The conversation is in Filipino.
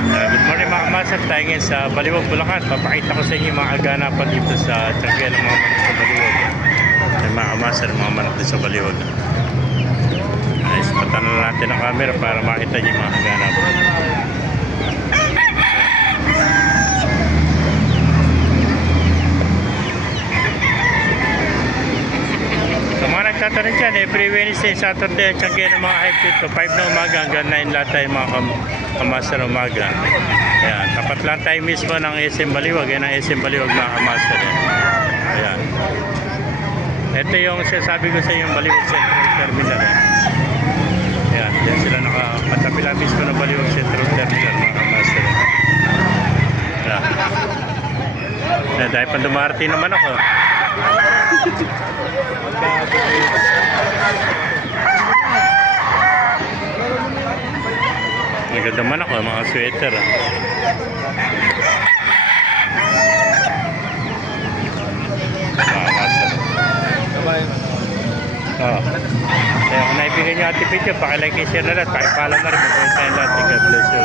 Good morning mga kamasar, tayo ngayon sa Baliwag, Bulacan. Papakita ko sa inyo yung mga aganapan dito sa Tianggian ng mga manok sa Baliwag. Ay mga kamasar, mga manok dito sa Baliwag. Ayos, patanan natin ang camera para makita nyo yung mga aganapan. Sa mga nagtatanong dyan, every Wednesday, Saturday, Tianggian ng mga hype dito. 5 na umaga hanggang 9 lahat tayo mga kamasar umaga. Ayan, tapat lang tayo mismo ng SM Baliwag. Yan ang SM Baliwag mga kamasar. Ayan. Ito yung sinasabi ko sa inyo, Baliwag Central Terminal. Ayan, yan sila nakakatabi lang mismo ng Baliwag Central Terminal mga kamasar. Ayan. Ayan, dahil pa dumarating naman ako. Maganda man ako, mga sweater. Kaya kung naibigay nyo ating video, pakilike, share na lahat, pakipala na rin. God bless you.